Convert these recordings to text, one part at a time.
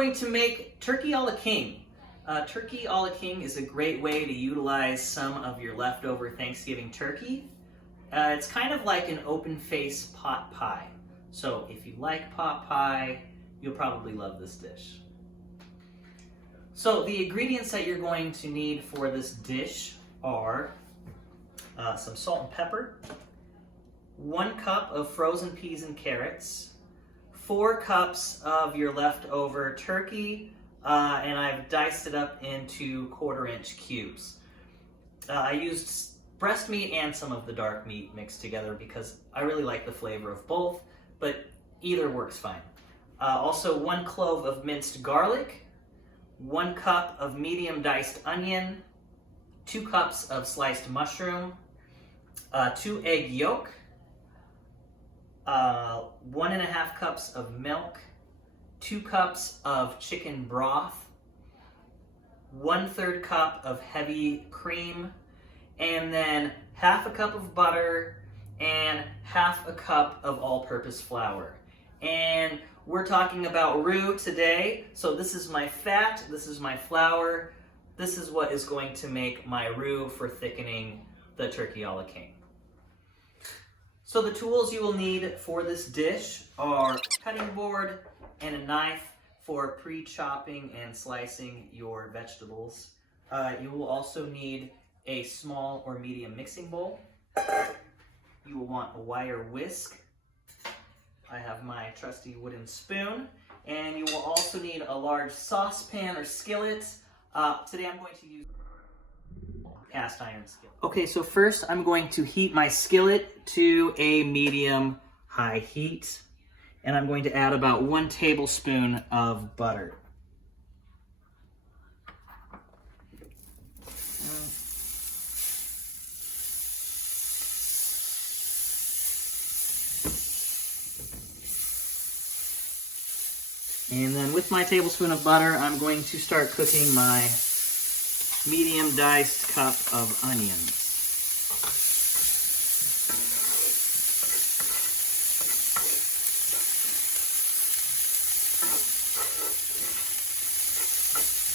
going to make turkey a la king. Turkey a la king is a great way to utilize some of your leftover Thanksgiving turkey. It's kind of like an open-face pot pie. So if you like pot pie, you'll probably love this dish. So the ingredients that you're going to need for this dish are some salt and pepper, 1 cup of frozen peas and carrots, 4 cups of your leftover turkey, and I've diced it up into 1/4-inch cubes. I used breast meat and some of the dark meat mixed together because I really like the flavor of both, but either works fine. Also 1 clove of minced garlic, 1 cup of medium diced onion, 2 cups of sliced mushroom, 2 egg yolk, 1.5 cups of milk, 2 cups of chicken broth, 1/3 cup of heavy cream, and then 1/2 cup of butter and 1/2 cup of all-purpose flour. And we're talking about roux today, so this is my fat, this is my flour, this is what is going to make my roux for thickening the turkey a la king. So the tools you will need for this dish are a cutting board and a knife for pre-chopping and slicing your vegetables. You will also need a small or medium mixing bowl. You will want a wire whisk. I have my trusty wooden spoon. And you will also need a large saucepan or skillet. Today I'm going to use cast iron skillet. Okay, so first I'm going to heat my skillet to a medium-high heat. And I'm going to add about 1 tablespoon of butter. And then with my tablespoon of butter, I'm going to start cooking my medium diced cup of onions.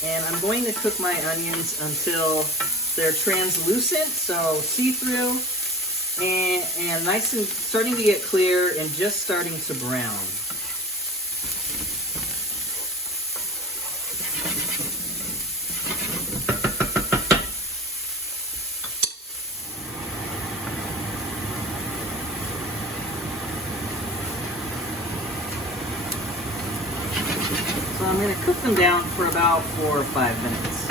And I'm going to cook my onions until they're translucent, so see-through, and nice and starting to get clear and just starting to brown. So I'm going to cook them down for about 4 or 5 minutes.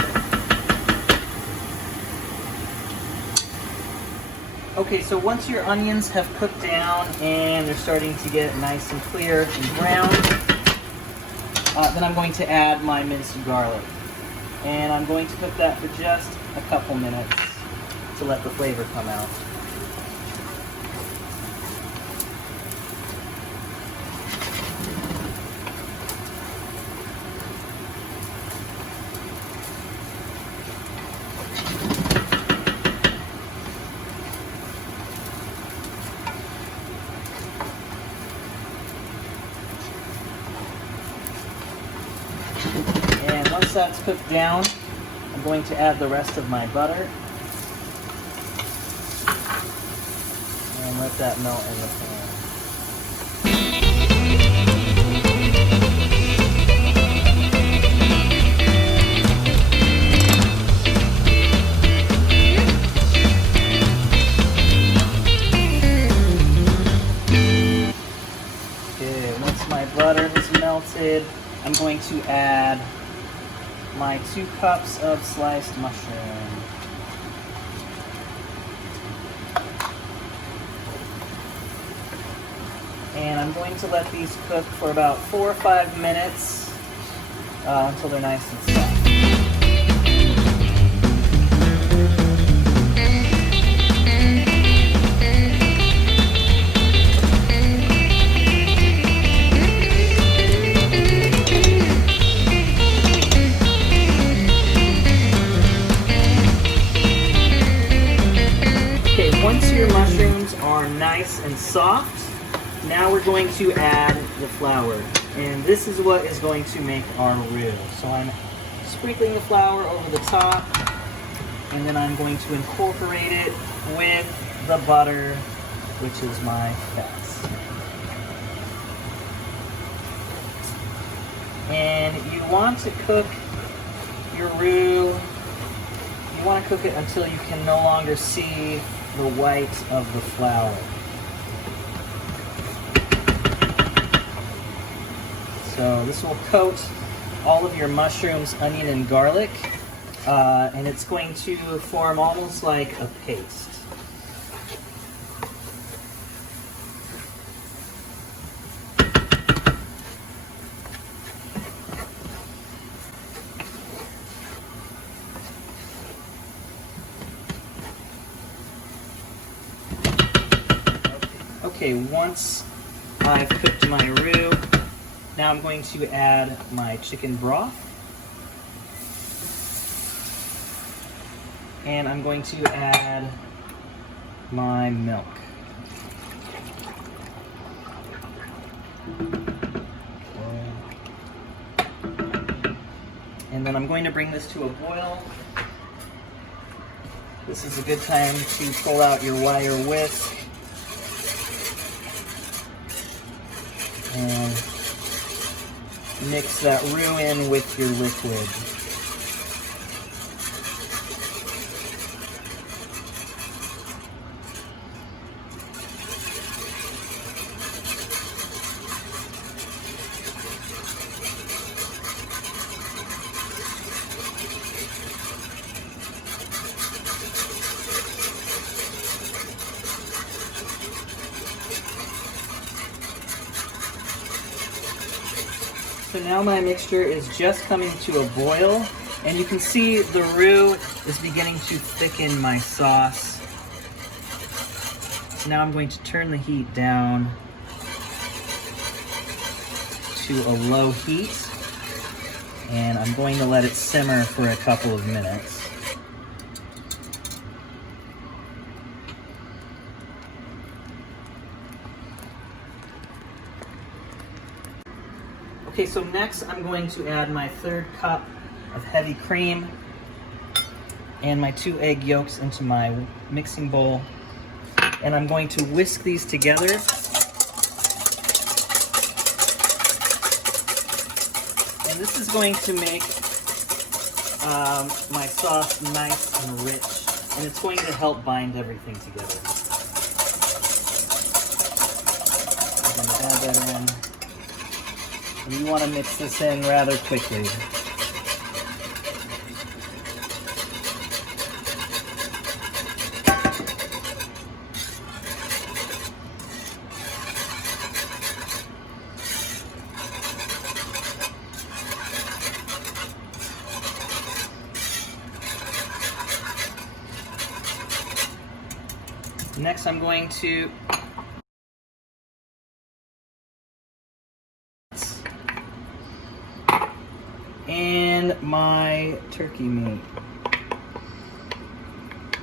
Okay, so once your onions have cooked down and they're starting to get nice and clear and brown, then I'm going to add my minced garlic. And I'm going to cook that for just a couple minutes to let the flavor come out. And once that's cooked down, I'm going to add the rest of my butter and let that melt in the pan. Okay, once my butter is melted, I'm going to add my 2 cups of sliced mushroom. And I'm going to let these cook for about 4 or 5 minutes until they're nice and soft. Once your mushrooms are nice and soft, Now we're going to add the flour, and this is what is going to make our roux. So I'm sprinkling the flour over the top, and then I'm going to incorporate it with the butter, which is my fats. And you want to cook your roux, you want to cook it until you can no longer see the white of the flour. So this will coat all of your mushrooms, onion, and garlic, and it's going to form almost like a paste. Okay, once I've cooked my roux, now I'm going to add my chicken broth. And I'm going to add my milk. And then I'm going to bring this to a boil. This is a good time to pull out your wire whisk and mix that roux in with your liquid. So now my mixture is just coming to a boil, and you can see the roux is beginning to thicken my sauce. So now I'm going to turn the heat down to a low heat, and I'm going to let it simmer for a couple of minutes. Okay, so next I'm going to add my 3rd cup of heavy cream and my 2 egg yolks into my mixing bowl. And I'm going to whisk these together. And this is going to make my sauce nice and rich. And it's going to help bind everything together. I'm going to add that in. And you want to mix this in rather quickly. Next, I'm going to and my turkey meat.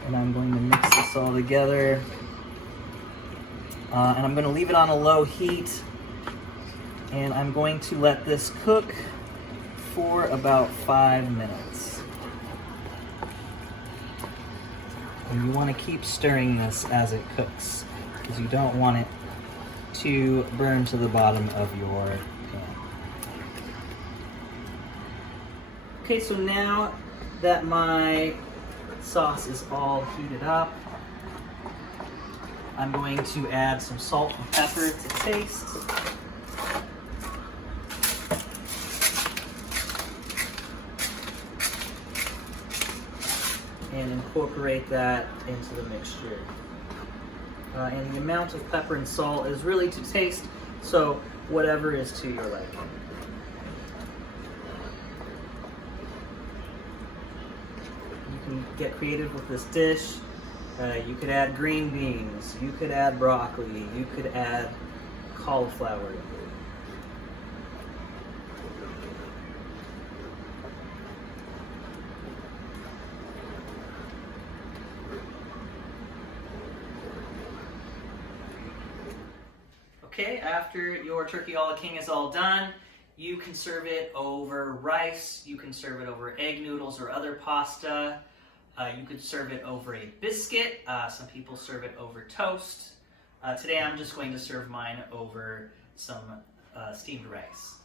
And I'm going to mix this all together. And I'm going to leave it on a low heat. And I'm going to let this cook for about 5 minutes. And you want to keep stirring this as it cooks, because you don't want it to burn to the bottom of your pan. Okay, so now that my sauce is all heated up, I'm going to add some salt and pepper to taste. And incorporate that into the mixture. And the amount of pepper and salt is really to taste, so whatever is to your liking. You can get creative with this dish. You could add green beans, you could add broccoli, you could add cauliflower. Okay, after your turkey a la king is all done, you can serve it over rice, you can serve it over egg noodles or other pasta, you could serve it over a biscuit, some people serve it over toast. Today I'm just going to serve mine over some steamed rice.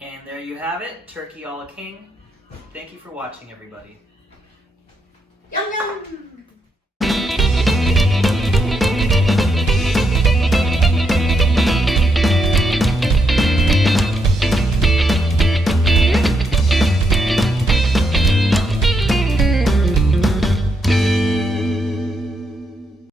And there you have it, turkey a la king. Thank you for watching, everybody. Yum yum!